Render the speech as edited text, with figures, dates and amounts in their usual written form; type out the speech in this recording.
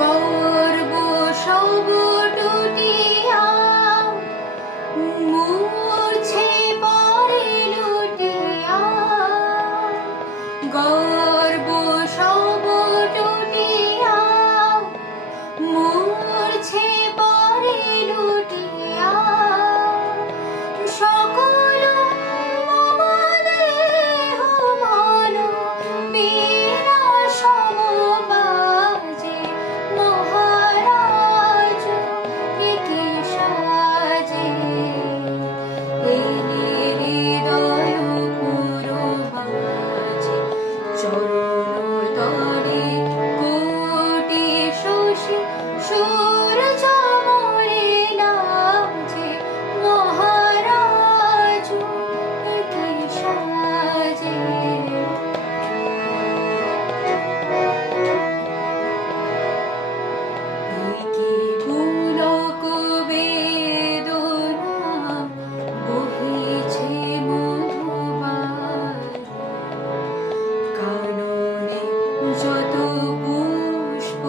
গর্ব সব টুটিয়া মূর্ছে পড়ে লুটিয়া, গর্ব সব টুটিয়া মূর্ছে পড়ে লুটিয়া, সকল মমদেহ মন বীণা সমবাজে, মহারাজ একে সাজে এলে হৃদয় পুরবাজে, চরণ তলে কোটি শশী সূর্য মোরে লাজে, মহারাজ একে সাজে। একে পুলক বেদনা বহিছে মধুবাই, কাননে যত পুষ্প